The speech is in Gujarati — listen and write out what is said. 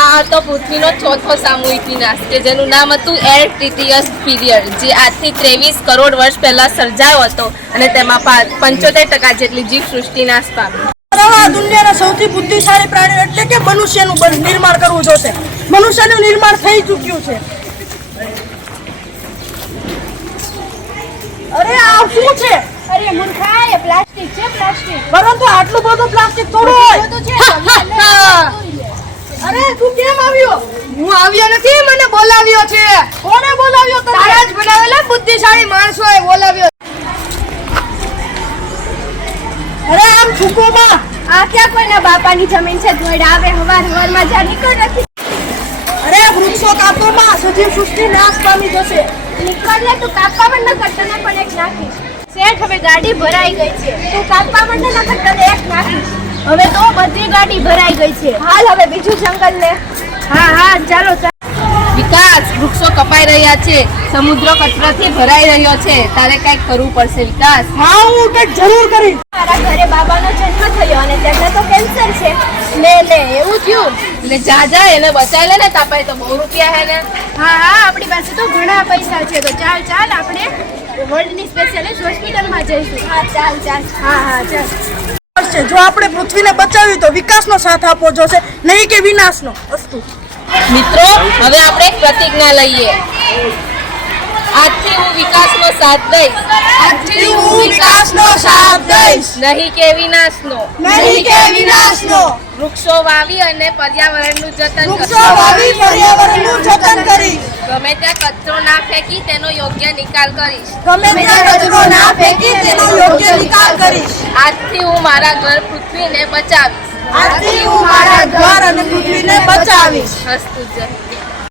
આ તો પૃથ્વીનો ચોથો સામૂહિક વિનાશ કે જેનું નામ હતું એર ટીટીયસ પીરિયડ, જે આજથી 23 કરોડ વર્ષ પહેલા સર્જાયો હતો અને તેમાં 75% જેટલી જીવસૃષ્ટિ નાશ પામી. દુનિયાના સૌથી બુદ્ધિશાળી પ્રાણી એટલે કે મનુષ્યનું નિર્માણ કરવું જોશે. મનુષ્યનું નિર્માણ થઈ ચૂક્યું છે. અરે આ શું છે? અરે મૂર્ખા, એ પ્લાસ્ટિક છે, પ્લાસ્ટિક. પરંતુ આટલું બધું પ્લાસ્ટિક થોડું હોય. તો છે. અરે તું કેમ આવ્યો? હું આવ્યો નથી, મને બોલાવ્યો છે. કોને બોલાવ્યો તને? તારા જ બનાવેલા બુદ્ધિશાળી માણસોએ બોલાવ્યો. અરે આમ છૂકોમાં આ ક્યાં કોઈના બાપાની જમીન છે? ધોઈડ આવે હવારમાં જ્યાં નીકળ નથી. અરે વૃક્ષો કાપવામાં સજીવ સૃષ્ટિ નાશ પામી જશે. નીકળ લે, તું કાપવા પણ ન કરતો ને પણ એક નાખીશ. શેઠ, હવે ગાડી ભરાઈ ગઈ છે. તું કાપવા પણ ન કરતો ને એક નાખીશ. હવે તો બધી ગાડી ભરાઈ ગઈ છે. હાલ હવે બીજું જંગલ લે. હા ચાલો. વિકાસ, વૃક્ષો કપાઈ રહ્યા છે, સમુદ્ર કચરાથી ભરાઈ રહ્યો છે, તારે કંઈક કરવું પડશે વિકાસ. હા, હું કંઈક જરૂર કરીશ. મારા ઘરે બાબાનો જન્મ થયો અને તેમને તો કેન્સર છે. લે એવું થયું. એટલે જા એને બચાવી લે ને, તાપાય તો બહુ રૂપિયા હે ને. હા આપણી પાસે તો ઘણા પૈસા છે. તો ચાલ આપણે વર્લ્ડની સ્પેશિયાલિસ્ટ હોસ્પિટલમાં જઈશું. હા ચાલ. જો આપણે પૃથ્વીને બચાવી તો વિકાસનો સાથ આપવો જોશે, નહીં કે વિનાશનો. અસ્તુ. મિત્રો, હવે આપણે એક પ્રતિજ્ઞા લઈએ. આજથી હું વિકાસનો સાથ દઈશ. નહીં કે વિનાશનો. વૃક્ષો વાવી અને પર્યાવરણનું જતન કરીશ. ગમે ત્યાં કચરો ના ફેંકી તેનો યોગ્ય નિકાલ કરીશ. આજથી હું મારા ઘર પૃથ્વીને બચાવીશ. અને પૃથ્વીને બચાવીશ. હસ્તુ જ.